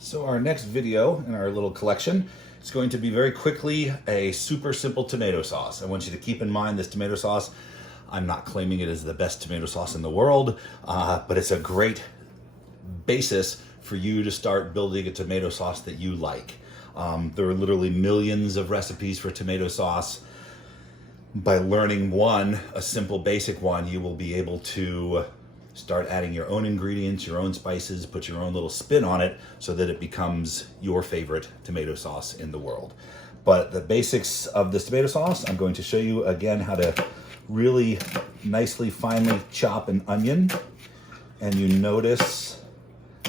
So our next video in our little collection is going to be very quickly a super simple tomato sauce. I want you to keep in mind this tomato sauce, I'm not claiming it is the best tomato sauce in the world, but it's a great basis for you to start building a tomato sauce that you like. There are literally millions of recipes for tomato sauce. By learning one, a simple basic one, you will be able to start adding your own ingredients, your own spices, put your own little spin on it so that it becomes your favorite tomato sauce in the world. But the basics of this tomato sauce, I'm going to show you again how to really nicely, finely chop an onion. And you notice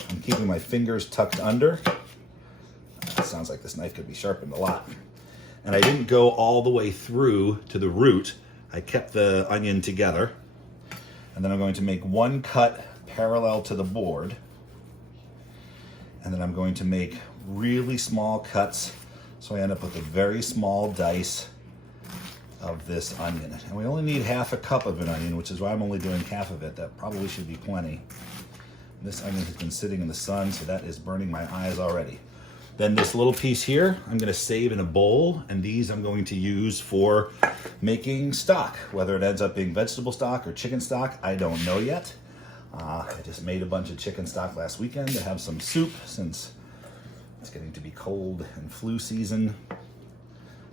I'm keeping my fingers tucked under. It sounds like this knife could be sharpened a lot. And I didn't go all the way through to the root. I kept the onion together. And then I'm going to make one cut parallel to the board. And then I'm going to make really small cuts so I end up with a very small dice of this onion. And we only need half a cup of an onion, which is why I'm only doing half of it. That probably should be plenty. This onion has been sitting in the sun, so that is burning my eyes already. Then this little piece here, I'm gonna save in a bowl, and these I'm going to use for making stock. Whether it ends up being vegetable stock or chicken stock, I don't know yet. I just made a bunch of chicken stock last weekend to have some soup since it's getting to be cold and flu season.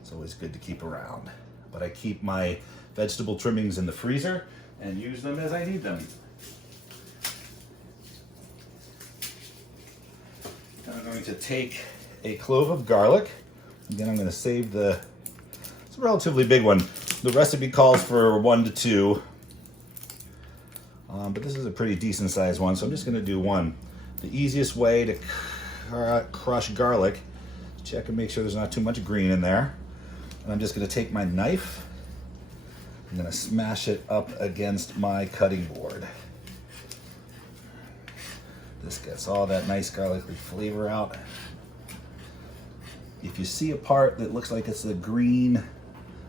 It's always good to keep around. But I keep my vegetable trimmings in the freezer and use them as I need them. I'm going to take a clove of garlic. Again, I'm going to save it's a relatively big one. The recipe calls for 1 to 2, but this is a pretty decent sized one, so I'm just going to do one. The easiest way to crush garlic, check and make sure there's not too much green in there. And I'm just going to take my knife, I'm going to smash it up against my cutting board. This gets all that nice garlicky flavor out. If you see a part that looks like it's the green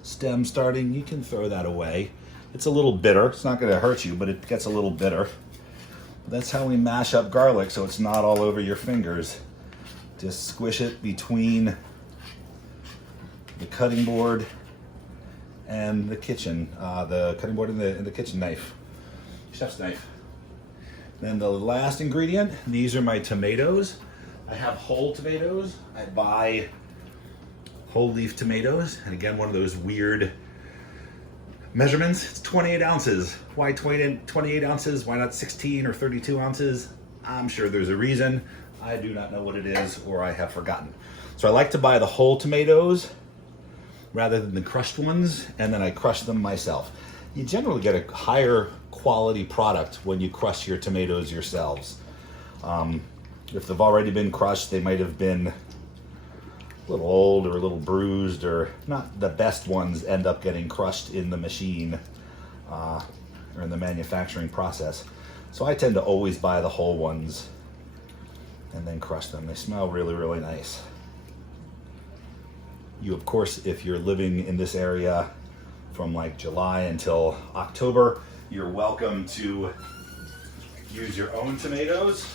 stem starting, you can throw that away. It's a little bitter. It's not going to hurt you, but it gets a little bitter. That's how we mash up garlic so it's not all over your fingers. Just squish it between the cutting board and the kitchen, the cutting board and the kitchen knife, chef's knife. Then the last ingredient, these are my tomatoes. I have whole tomatoes. I buy whole leaf tomatoes. And again, one of those weird measurements. It's 28 ounces. Why 28 ounces? Why not 16 or 32 ounces? I'm sure there's a reason. I do not know what it is, or I have forgotten. So I like to buy the whole tomatoes rather than the crushed ones, and then I crush them myself. You generally get a higher quality product when you crush your tomatoes yourselves. If they've already been crushed, they might have been a little old or a little bruised, or not the best ones end up getting crushed in the machine or in the manufacturing process. So I tend to always buy the whole ones and then crush them. They smell really, really nice. You, of course, if you're living in this area from like July until October, you're welcome to use your own tomatoes.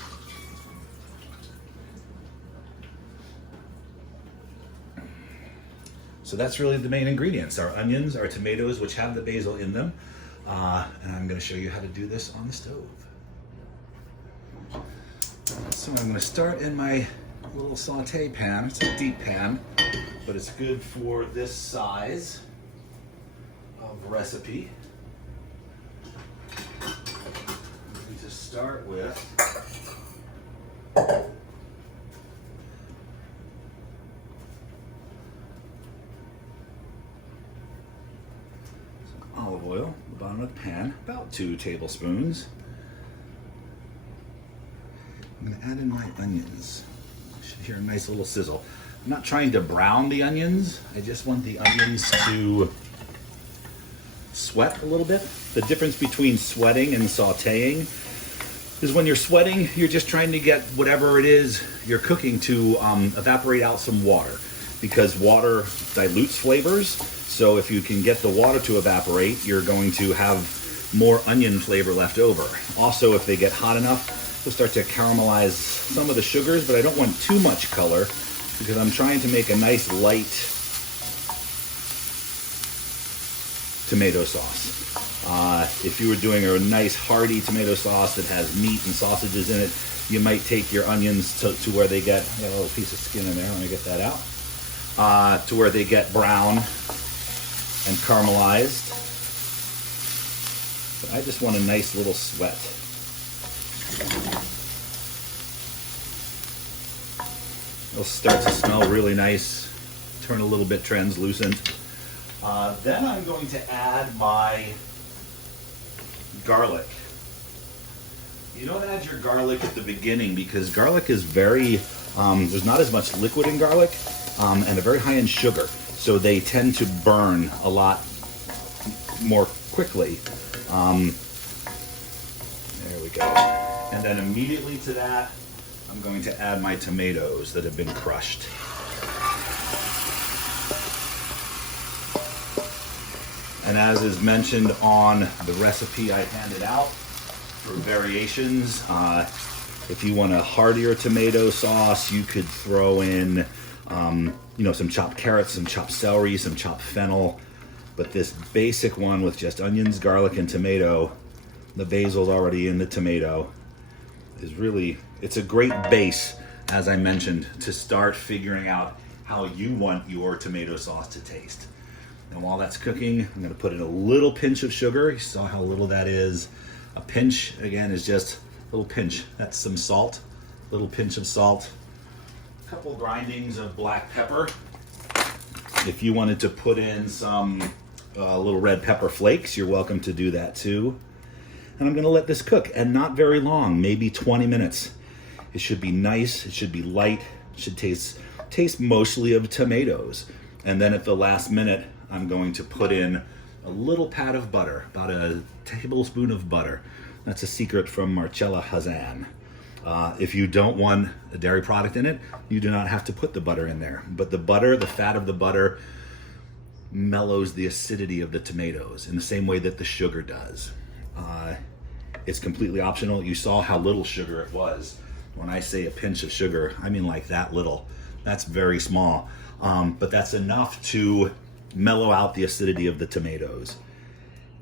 So that's really the main ingredients: our onions, our tomatoes, which have the basil in them. And I'm going to show you how to do this on the stove. So I'm going to start in my little saute pan. It's a deep pan, but it's good for this size of recipe. I'm going to start with some olive oil at the bottom of the pan, about 2 tablespoons. I'm going to add in my onions. You should hear a nice little sizzle. I'm not trying to brown the onions. I just want the onions to sweat a little bit. The difference between sweating and sauteing is when you're sweating, you're just trying to get whatever it is you're cooking to evaporate out some water, because water dilutes flavors. So if you can get the water to evaporate, you're going to have more onion flavor left over. Also, if they get hot enough, We'll start to caramelize some of the sugars, but I don't want too much color because I'm trying to make a nice light tomato sauce. If you were doing a nice hearty tomato sauce that has meat and sausages in it, you might take your onions to where they get, I got a little piece of skin in there, let me get that out, to where they get brown and caramelized. But I just want a nice little sweat. It'll start to smell really nice, turn a little bit translucent. Then I'm going to add my garlic. You don't add your garlic at the beginning because garlic is very, there's not as much liquid in garlic and a very high in sugar. So they tend to burn a lot more quickly. There we go. And then immediately to that, I'm going to add my tomatoes that have been crushed. And as is mentioned on the recipe I handed out for variations, if you want a heartier tomato sauce, you could throw in, some chopped carrots, some chopped celery, some chopped fennel. But this basic one with just onions, garlic, and tomato, the basil's already in the tomato, is really, it's a great base, as I mentioned, to start figuring out how you want your tomato sauce to taste. And while that's cooking, I'm going to put in a little pinch of sugar. You saw how little that is. A pinch, again, is just a little pinch. That's some salt, a little pinch of salt. A couple grindings of black pepper. If you wanted to put in some little red pepper flakes, you're welcome to do that too. And I'm going to let this cook, and not very long, maybe 20 minutes. It should be nice, it should be light, it should taste mostly of tomatoes. And then at the last minute, I'm going to put in a little pat of butter, about a tablespoon of butter. That's a secret from Marcella Hazan. If you don't want a dairy product in it, you do not have to put the butter in there. But the butter, the fat of the butter, mellows the acidity of the tomatoes in the same way that the sugar does. It's completely optional. You saw how little sugar it was. When I say a pinch of sugar, I mean like that little. That's very small. But that's enough to mellow out the acidity of the tomatoes.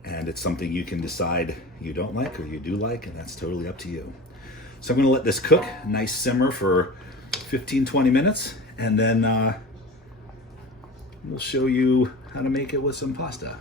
And it's something you can decide you don't like or you do like, and that's totally up to you. So I'm going to let this cook, nice simmer for 15-20 minutes, and then we'll show you how to make it with some pasta.